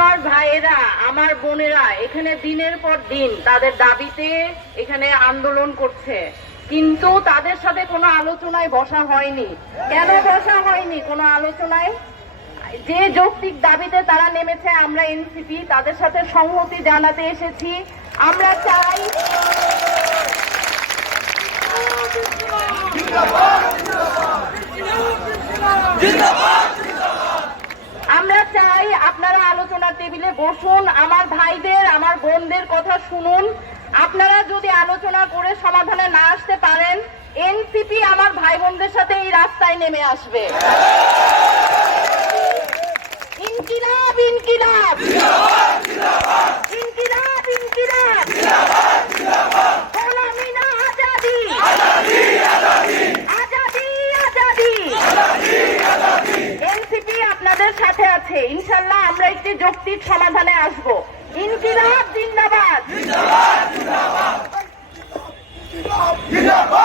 আমার ভাইয়েরা, আমার বোনেরা এখানে দিনের পর দিন তাদের দাবিতে এখানে আন্দোলন করছে। কিন্তু তাদের সাথে কোনো আলোচনায় বসা হয়নি। কেন বসা হয়নি? কোনো আলোচনায়? যে যৌক্তিক দাবিতে তারা নেমেছে, আমরা এনসিপি, তাদের সাথে সংহতি জানাতে এসেছি। আমরা চাই আমরা চাই আপনারা টেবিলে বসুন, আমার ভাইদের, আমার বোনদের কথা শুনুন। আপনারা যদি আলোচনা করে সমাধানে না আসতে পারেন, এনসিপি আমার ভাই বোনদের সাথে এই রাস্তায় নেমে আসবে ইনকিলাব ইনকিলাব ইনকিলাব ইনকিলাব গোলামি না আজাদি আজাদি আজাদি এনসিপি আপনাদের সাথে আছে। ইনশাল্লাহ আমরা একটি যৌক্তিক সমাধানে আসব। ইনকিলাব জিন্দাবাদ। জিন্দাবাদ।